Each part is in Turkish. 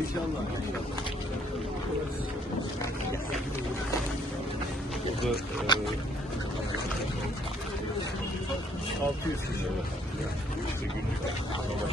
İnşallah. Burada e, 600 kişi var. İşte günlük savaş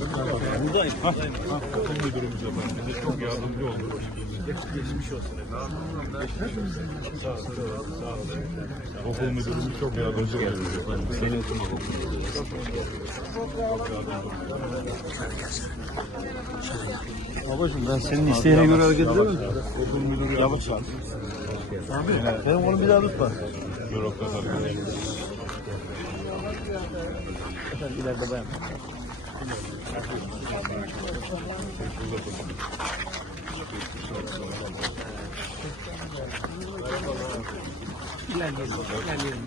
Buradayım. Ha, okul müdürümüz efendim. Bize çok yardımcı oldu. Geçmiş olsun. Sağ olun. Sağ olun. Okul müdürümüz çok yardımcı oldu. efendim. Okulu. Çok yardımcı oldu. Babacım ben senin isteğine göre hareket edemem. Okul müdürü yavaş var. Benim onu bir daha tutma. Bürokrat arkadaşım. Efendim ileride bayan. İlerleyelim. İlerleyelim.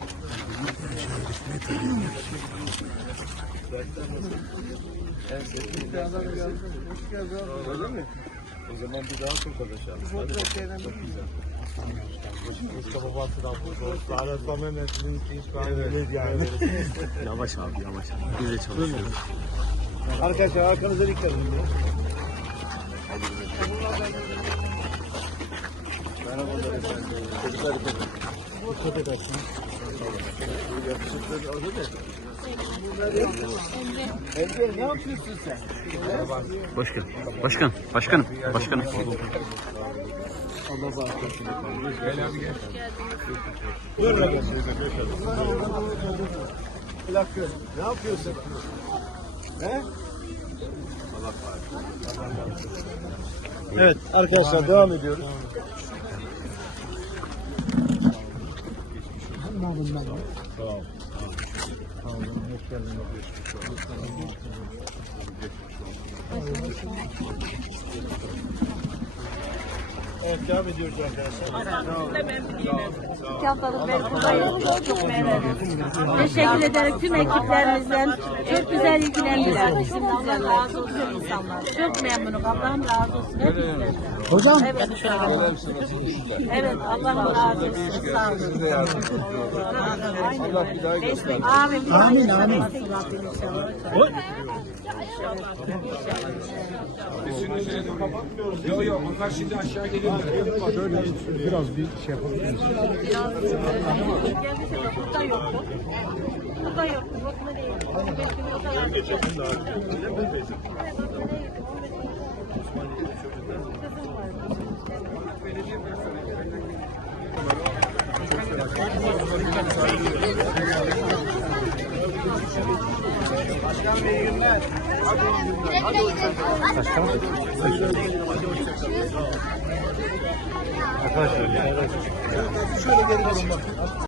O zaman bir daha konuşalım. Mustafa Batı'dan bu Sağlar Mehmet'in evet, yani. Yavaş abi yavaş. Biz de çalışıyoruz. Arkadaşlar arkanıza dikkat edin. Merhabalar efendim. Çocuklar dikkat edin. Dikkat edersin. Yakışıklı orada da. Emre ne yapıyorsun sen? Başkan. Başkan. Başkanım. Başkanım. Allah bağışlasın. Gel abi gel. Dakika. Ne yapıyorsun? He? Evet arkadaşlar devam ediyoruz. Sağ ol. Evet devam ediyoruz arkadaşlar. İki haftalık beri buradayız. Çok memnunum. Teşekkür ederim tüm ekiplerimizden. Çok güzel ilgilendiler. Çok güzeller, çok güzel insanlar. Çok memnunum. Allah'ım razı olsun. Hepinizden. Hocam. Evet, olun. Evet, Allah'ım razı olsun. Sağ olun. Allah bir daha göster. Amin. Amin. Amin. İnşallah. Yok yok onlar şimdi aşağı geliyor. Şöyle biraz bir şey yapabilir misin? Burada yoktu. Burada yoktu. Lokma değil. Şöyle geri durun bak.